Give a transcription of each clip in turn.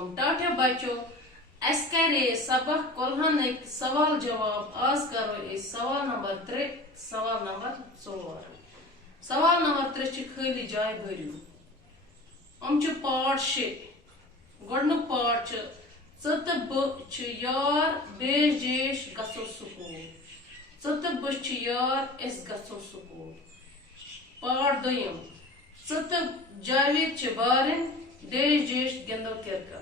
अलैकुम टाठे बच्चों अस करे सबक कोल्हन सवाल जवाब आज करो सवाल नंबर 3 सवाल नंबर 4 सवाल नंबर 3 खाली जाय भरू पाठ 6 गोडनुक पाठ च ब यार बेज जेश गसो स्कूल च ब यार इस गसो स्कूल पाठ 2 च जावेद बारन देश देश गिंदो क्रिकेट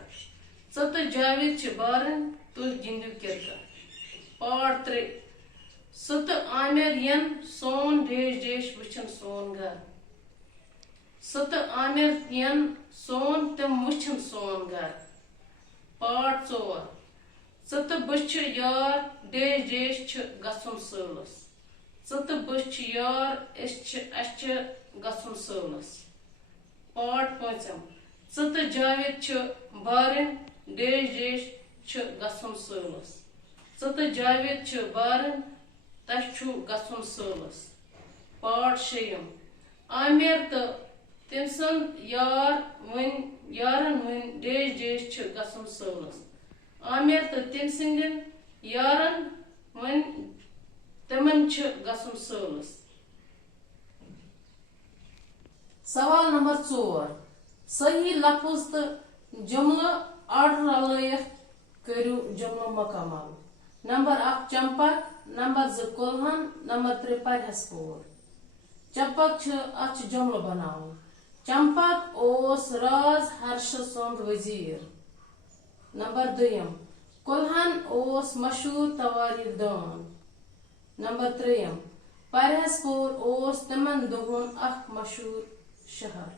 च जावेद बारन तुह गिंदो क्रिकेट पाठ 3 च आमिर यन सोन देश देश वचन सोन घर च आमिर यन सोन तम वचन सोन घर पाठ 4 च बच यार देश देश गसुन सलस च बच यार अस गसुन सलस पाठ 5 च जावेद बारन देश देश गसुन सलस च जावेद बारन तु गसुन सलस पाठ 6 आमिर तो तम यारन वन देश देश गसुन सलस आमिर तो तम सदन यारन वन तमन गसुन सलस सवाल नंबर 4 सही लफ्ज तो जुमला आर्डर रलयत करू जुमला मुकम्मल number 1 Champak number 2 Kolhan number 3 परहसपुर चंपक अच जुमला बनाओ चंपक ओस राज हर्ष सुंद वजीर नंबर 2 कोल्हन ओस मशहूर तवारीख दान नंबर 3 परहसपुर ओस तमन दोहन अख मशहूर शहर